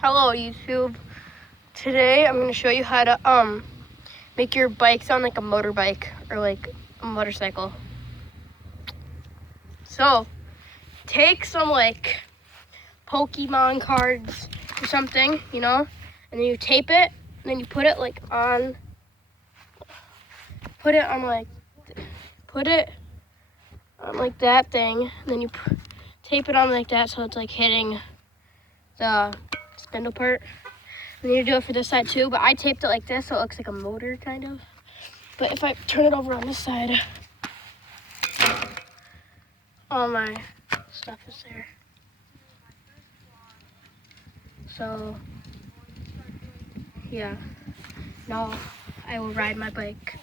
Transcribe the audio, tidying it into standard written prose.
Hello YouTube. Today I'm gonna show you how to make your bike sound like a motorbike or like a motorcycle. So take some like Pokemon cards or something, and then you tape it, and then you put it like on put it on like that thing, and then you tape it on like that so it's like hitting the spindle part. And then you do it for this side too, but I taped it like this so it looks like a motor kind of. But if I turn it over on this side, all my stuff is there. So yeah, now I will ride my bike.